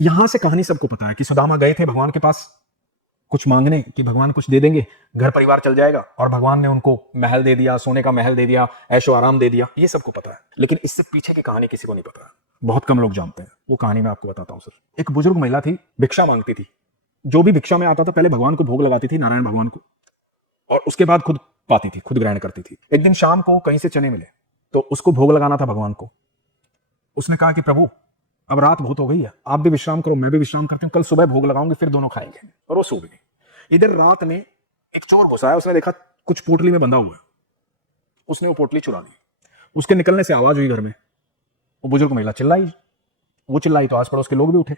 यहां से कहानी सबको पता है कि सुदामा गए थे भगवान के पास कुछ मांगने कि भगवान कुछ दे देंगे, घर परिवार चल जाएगा, और भगवान ने उनको महल दे दिया, सोने का महल दे दिया, ऐशो आराम दे दिया। ये सबको पता है, लेकिन इससे पीछे की कहानी किसी को नहीं पता है, बहुत कम लोग जानते हैं। वो कहानी मैं आपको बताता हूं सर। एक बुजुर्ग महिला थी, भिक्षा मांगती थी। जो भी भिक्षा में आता था पहले भगवान को भोग लगाती थी, नारायण भगवान को, और उसके बाद खुद पाती थी, खुद ग्रहण करती थी। एक दिन शाम को कहीं से चने मिले, तो उसको भोग लगाना था भगवान को। उसने कहा कि प्रभु अब रात बहुत हो गई है, आप भी विश्राम करो, मैं भी विश्राम करती हूँ, कल सुबह भोग लगाऊंगी, फिर दोनों खाएंगे। और वो सो गई। इधर रात में एक चोर घुसा है, उसने देखा कुछ पोटली में बंधा हुआ है, उसने वो पोटली चुरा ली। उसके निकलने से आवाज हुई घर में, वो बुजुर्ग महिला चिल्लाई, वो चिल्लाई तो आस पड़ोस के लोग भी उठे,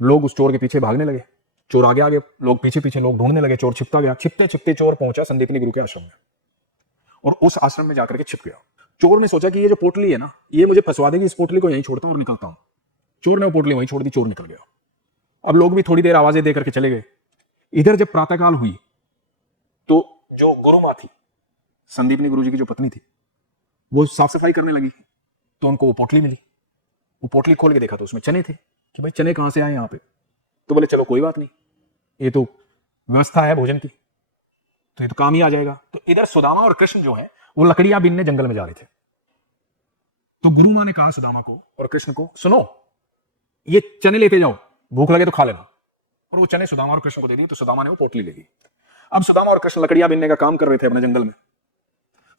लोग उस चोर के पीछे भागने लगे, चोर आगे आगे, लोग पीछे पीछे, लोग ढूंढने लगे, चोर छिपता गया। छिपते छिपते चोर पहुंचा संदीपनी गुरु के आश्रम में, और उस आश्रम में जाकर के छिप गया। चोर ने सोचा कि ये जो पोटली है ना, ये मुझे फंसवा देगी, इस पोटली को यहीं छोड़ता हूं और निकलता हूं। चोर ने वो पोटली वहीं छोड़ दी, चोर निकल गया। अब लोग भी थोड़ी देर आवाजें दे करके चले गए। इधर जब प्रातःकाल हुई तो जो गुरु मां थी, संदीपनी गुरु जी की जो पत्नी थी, वो साफ सफाई करने लगी, तो उनको वो पोटली मिली। वो पोटली खोल के देखा तो उसमें चने थे, कि भाई चने कहां से आए यहाँ पे। तो बोले चलो कोई बात नहीं, ये तो व्यवस्था है भोजन की, तो ये तो काम ही आ जाएगा। तो इधर सुदामा और कृष्ण जो है वो लकड़ियां बीनने जंगल में जा रहे थे। तो गुरु मां ने कहा सुदामा को और कृष्ण को, सुनो ये चने लेते जाओ, भूख लगे तो खा लेना। और वो चने सुदामा और कृष्ण को दे दिए, तो सुदामा ने वो पोटली ले ली। अब सुदामा और कृष्ण लकड़ियां बीनने का काम कर रहे थे अपने जंगल में।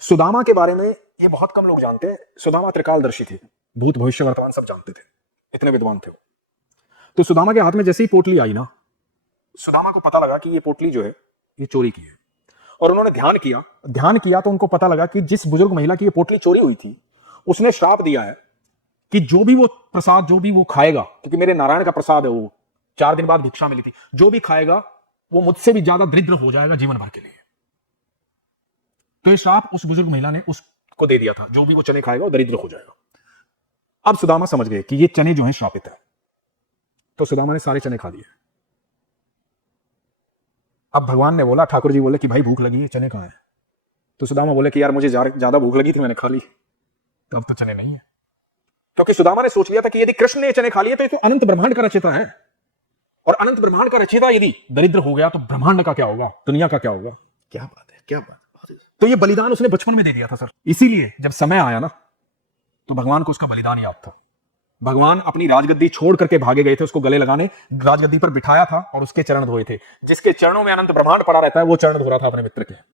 सुदामा के बारे में ये बहुत कम लोग जानते हैं। सुदामा त्रिकालदर्शी थे, भूत भविष्य वर्तमान सब जानते थे, इतने विद्वान थे वो। तो सुदामा के हाथ में जैसे ही पोटली आई ना, सुदामा को पता लगा कि ये पोटली जो है ये चोरी की है। और उन्होंने ध्यान किया तो उनको पता लगा कि जिस बुजुर्ग महिला की ये पोटली चोरी हुई थी, उसने श्राप दिया है कि जो भी वो प्रसाद, जो भी वो खाएगा, क्योंकि मेरे नारायण का प्रसाद है, वो 4 दिन बाद भिक्षा मिली थी, जो भी खाएगा वो मुझसे भी ज्यादा दरिद्र हो जाएगा जीवन भर के लिए। तो ये श्राप उस बुजुर्ग महिला ने उसको दे दिया था, जो भी वो चने खाएगा वो दरिद्र हो जाएगा। अब सुदामा समझ गए कि ये चने जो हैं श्रापित है, तो सुदामा ने सारे चने खा लिए। अब भगवान ने बोला, ठाकुर जी बोले कि भाई भूख लगी है, चने कहां है? तो सुदामा बोले कि यार मुझे ज्यादा भूख लगी थी, मैंने खा ली, तो अब तो चने नहीं है। क्योंकि सुदामा ने सोच लिया था कि यदि कृष्ण ने चने खा लिए तो ये तो अनंत ब्रह्मांड का रचयिता है, और अनंत ब्रह्मांड का रचयिता यदि दरिद्र हो गया तो ब्रह्मांड का क्या होगा, दुनिया का क्या होगा। क्या बात है, क्या बात है। तो ये बलिदान उसने बचपन में दे दिया था सर। इसीलिए जब समय आया ना, तो भगवान को उसका बलिदान याद था। भगवान अपनी राजगद्दी छोड़ करके भागे गए थे उसको गले लगाने, राजगद्दी पर बिठाया था और उसके चरण धोए थे। जिसके चरणों में अनंत ब्रह्मांड पड़ा रहता है, वो चरण धो रहा था अपने मित्र के।